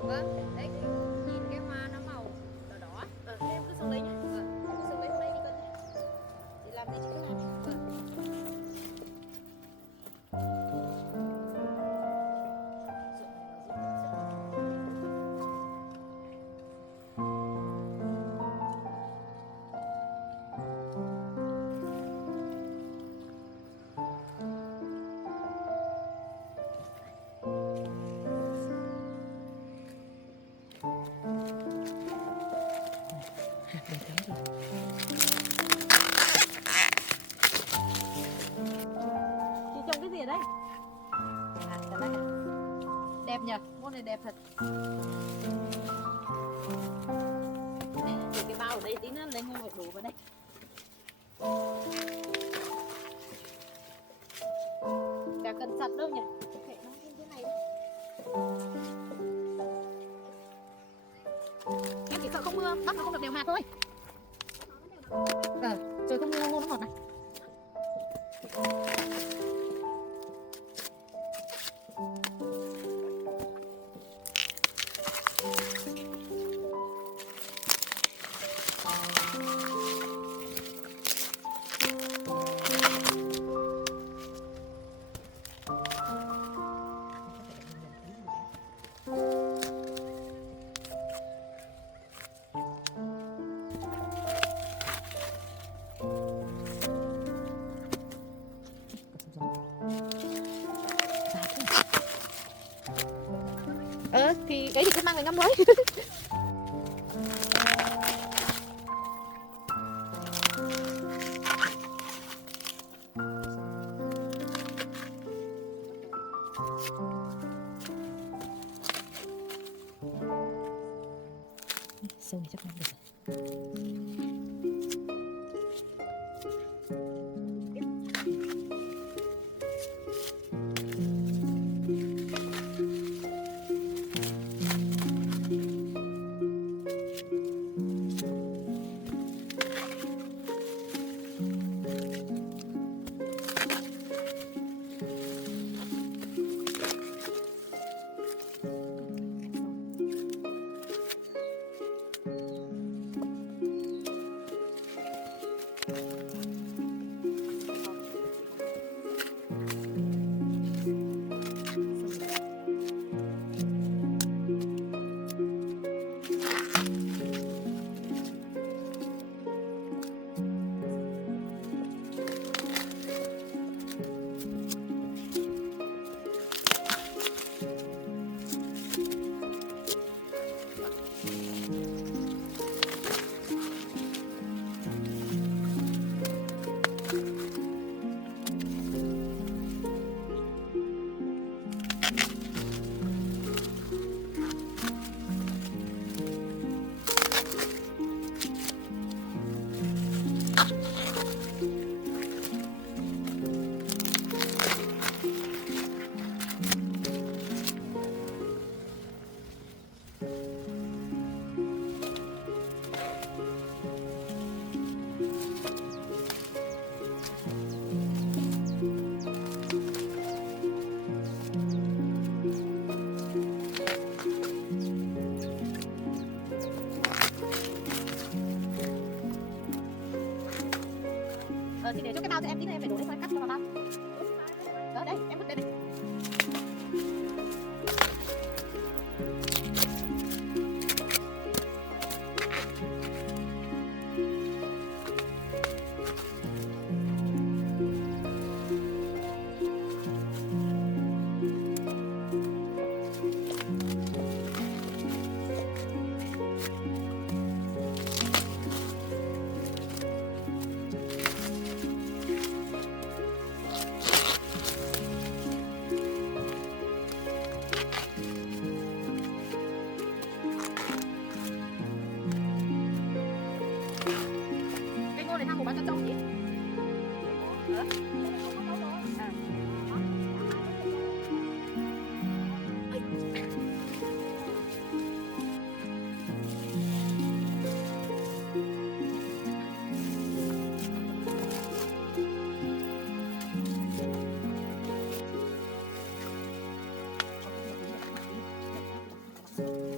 Vâng, đấy nhìn cái hoa nó màu đỏ đỏ. Em cứ xuống đấy nhá. Vâng, Em cứ xuống đấy hôm nay đi cân nhá. Chị làm gì chị cứ làm nhá. vâng. Ruộng này là ruộng rất là hạt để thắng rồi. Chị trồng cái gì ở đây? Xà lách à? Đẹp nhỉ? Môn này đẹp thật. Để cái bao ở đây tí nữa lấy ngô phải đổ vào đây. Cả cần sạch đâu nhỉ? Kệ nó như thế này đi. Em chỉ sợ không mưa, bắp nó không được đều hạt thôi. Trời không mưa ngô nó ngọt này. Thì cái thì cứ mang về ngâm thôi. Sâu này chắc không được. Thì để cho cái bao cho em tí nữa em phải đổ lên thôi, cắt cho vào bao. Đó đây, em vứt đây này. Cái ngô này thang của bán cho trông nhỉ? Hả? À.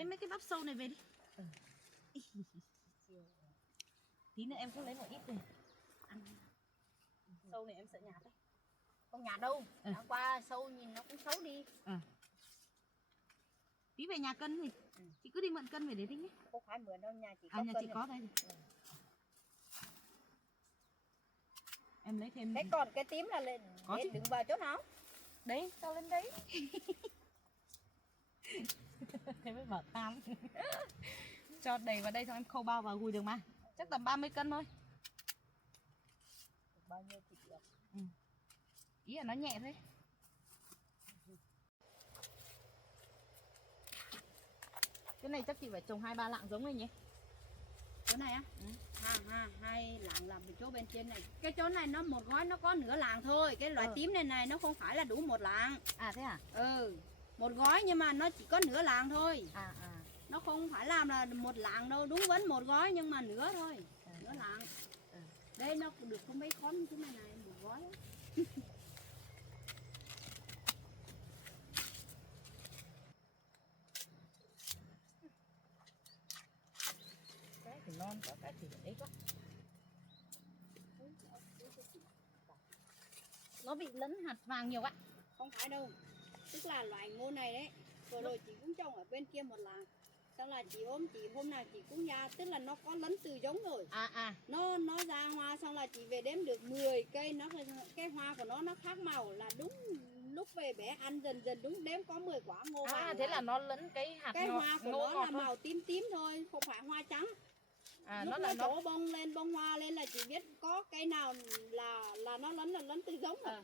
Lấy mấy cái bắp sâu này về đi. Tí nữa em cứ lấy một ít này. Ăn. Sâu này em sợ nhạt đấy. Không nhạt đâu. Đã qua sâu nhìn nó cũng xấu đi. Tí về nhà cân thì chị cứ đi mượn cân về để đi nhé. Không phải mượn đâu, nhà chị có nhà cân chị rồi. có đây. Em lấy thêm. Cái còn cái tím là lên để đựng vào chỗ nào? Đấy, sao lên đấy. Thế mới bảo tam. Cho đầy vào đây xong em khâu bao vào gùi được mà. Chắc tầm 30 cân thôi. Bao nhiêu thì được. Ý là nó nhẹ thôi. Cái này chắc chị phải trồng 2-3 lạng giống này nhỉ? Chỗ này á? Hai lạng làm cái chỗ bên trên này. Cái chỗ này nó một gói nó có nửa lạng thôi. Cái loại tím này nó không phải là đủ 1 lạng. À thế à? Một gói nhưng mà nó chỉ có nửa lạng thôi. À. Nó không phải làm là 1 lạng đâu, đúng vẫn một gói nhưng mà nửa thôi. Nửa lạng. Đây nó được có mấy con thế này một gói. Cái thì non quá, cái thì đấy quá. Nó bị lấn hạt vàng nhiều ạ. Không phải đâu. Tức là loại ngô này đấy. Vừa rồi chị cũng trồng ở bên kia 1 lạng. Xong là chị ốm chị hôm nào chị cũng ra, tức là nó có lấn từ giống rồi. Nó ra hoa xong là chị về đếm được 10 cây, cái hoa của nó khác màu, là đúng lúc về bé ăn dần dần đúng đếm có 10 quả ngô vàng. Thế là nó lấn cái hạt cái hoa của ngô nó là màu tím tím thôi, không phải hoa trắng. Lúc nó trổ bông lên, bông hoa lên là chị biết có cây nào là nó lấn từ giống rồi.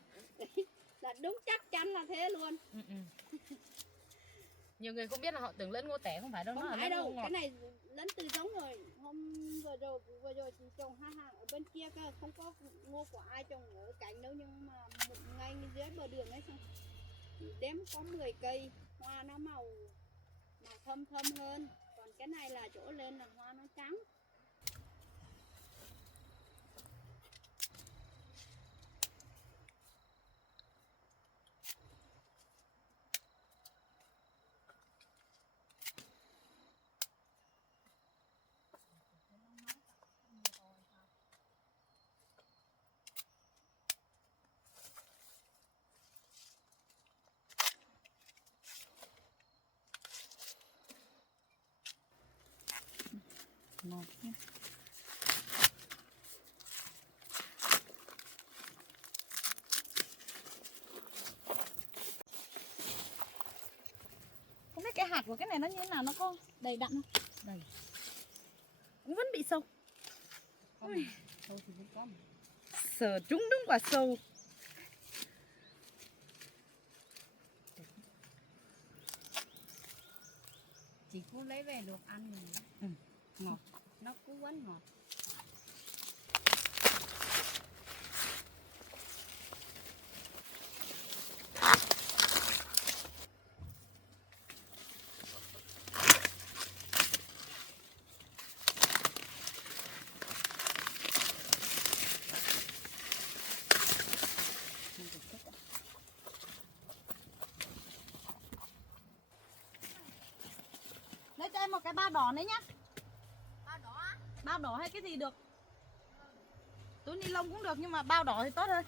Là đúng chắc chắn là thế luôn. Nhiều người không biết là họ tưởng lẫn ngô tẻ, không phải đâu. Không phải đâu, cái này lẫn từ giống rồi. Hôm vừa rồi chị trồng 2 hàng ở bên kia cơ, không có ngô của ai trồng ở cạnh đâu, nhưng mà một ngay dưới bờ đường ấy xong chị đếm có 10 cây, hoa nó màu thâm hơn, còn cái này là chỗ lên là hoa nó trắng. Ngọt nhé. Không biết cái hạt của cái này nó như thế nào, nó có đầy đặn không? Đầy. Nó vẫn bị sâu. Sâu thì vẫn có mà. Sờ trúng đúng quả sâu. Chị cứ lấy về luộc ăn rồi. Ngọt. Nó cứ vẫn ngọt. Lấy cho em một cái bao đỏ đấy nhá. Bao đỏ á? Bao đỏ hay cái gì được. Túi ni lông cũng được nhưng mà bao đỏ thì tốt hơn.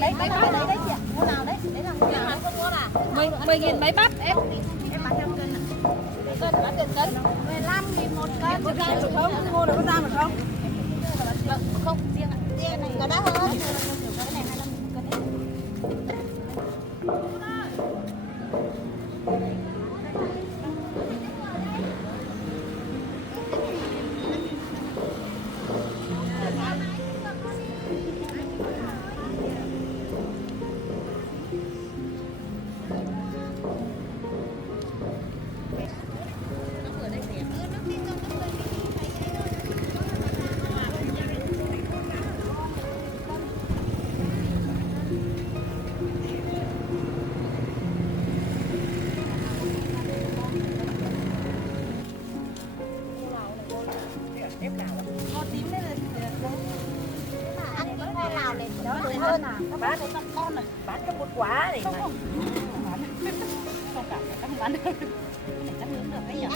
đấy đấy đấy chị ạ. Ngô nào đấy? Đấy là ngô nào? Con ngô nào? 10.000 mấy bắp em bán theo cân ạ. Cân bán tiền cân. 15.000 một cân. Có ra được không? Ngô này có ra được không? Không, riêng ạ. Riêng này có đắt hơn. Cái này 25.000 một cân đấy. Hơn à? Bán đấy con này, bán cho một quả này. Không bán. Không cả không bán được. Cái này chắc nướng được đấy nhỉ?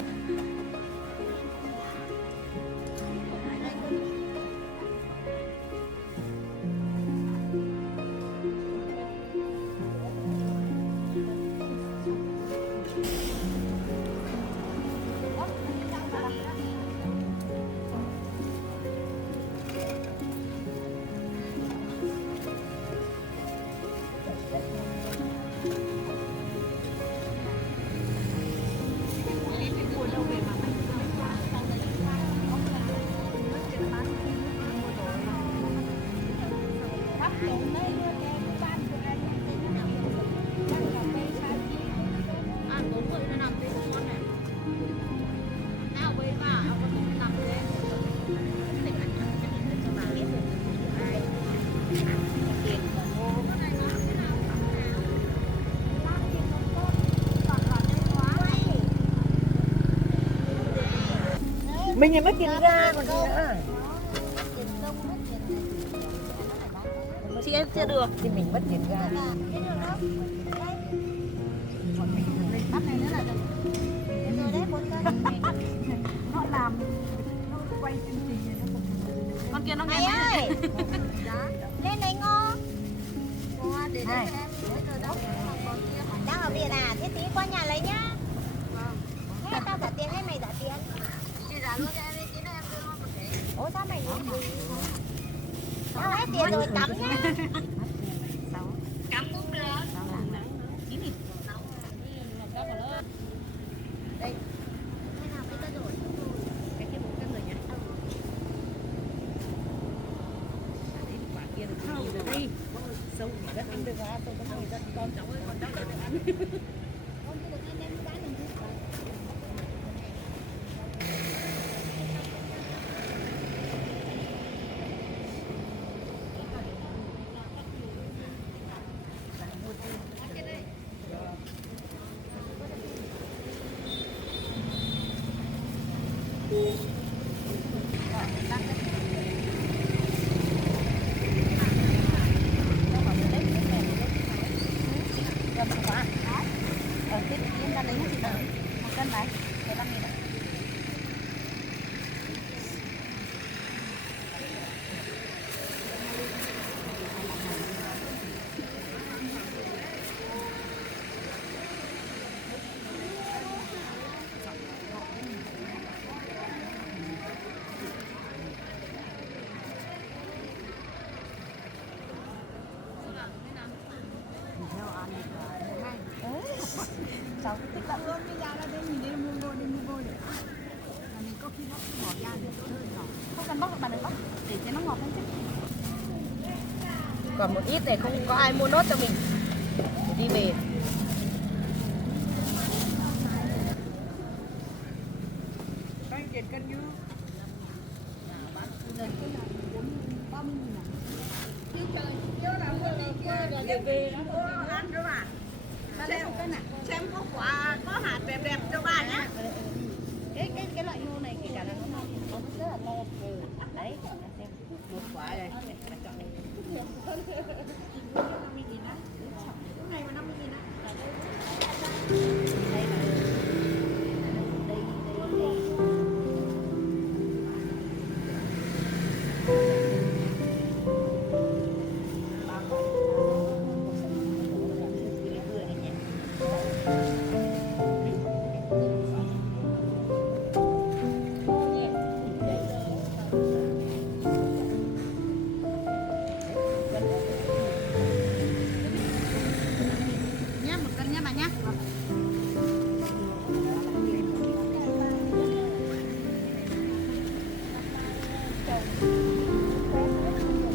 Mình mớiกินra còn gì nữa. Chị em chưa được thì mình mất tiền ra. Bắt này nữa là được. Rồi đấy 4 cân. Nó làm nó quay chương trình này nó con kia nó nghe ơi. Lên đấy Ngô. Để em. Đang ở Việt à? Thế tí qua nhà lấy nhá. Thế tao trả tiền hay mày trả tiền? Chị trả luôn cho em đi, tí nữa em đưa luôn một cái. Ủa sao mày nữa? Tao hết tiền rồi cắm nhá. Cắm cũng được. Đây. Cái nào bây giờ rồi? Cái kia 1 cân rồi nhỉ? Đấy, quả kia được không? Được đi. Sâu thì rất ăn được hả? Tôi có người rất con cháu ơi, con cháu được ăn. Con chưa được ăn đem bán được. Cháu thích lắm luôn, bây giờ là đây mình đi mua vô để mà mình có khi nó bỏ ra thì nó hơi nhỏ. Không cần bóc được, bạn đừng bóc để cho nó ngọt hơn chứ. Còn một ít này không có ai mua nốt cho mình để đi về. Anh tiền cân như bán cái này 30.000 à? Chưa trời, chưa là mua này kia rồi để về nó ăn đó bà. Xem có quả có hạt đẹp đẹp cho bà nhé. Cái loại ngô này kể cả là nó non nó rất là to. Đấy, xem một quả đây. Chọn đây. Cái này mà 50.000 á. Đây là đây. Bà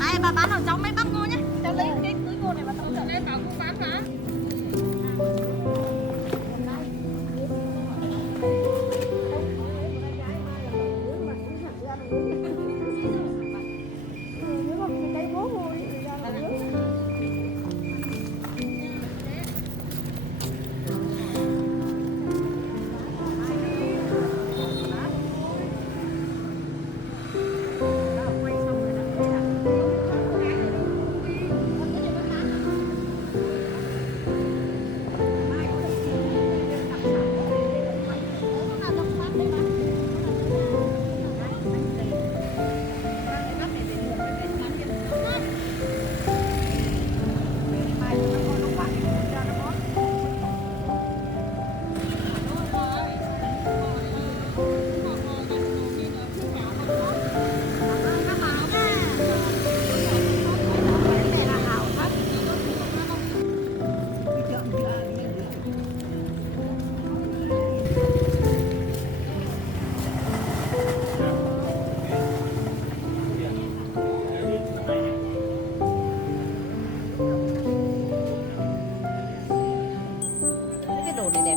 Ai bà bán ở trong mấy bắp ngô nhá. Cho lấy cái túi ngô này mà tao trở lên bảo cũng bán hả? Cái đồ này đẹp.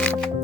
Thank you.